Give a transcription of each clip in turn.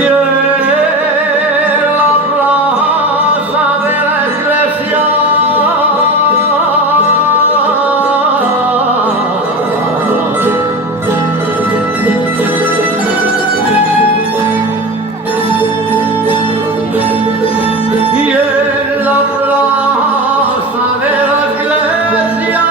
Y en la plaza de la iglesia y en la plaza de la iglesia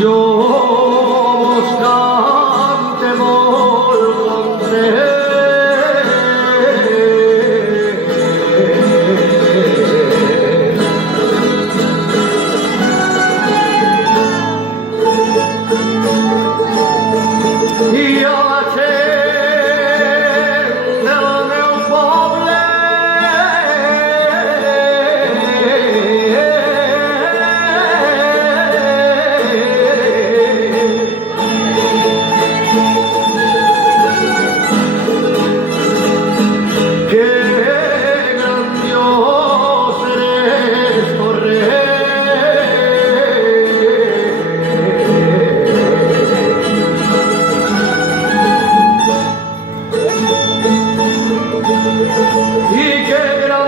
yo buscante i a la gent del meu poble que grandiós eres correr y qué gran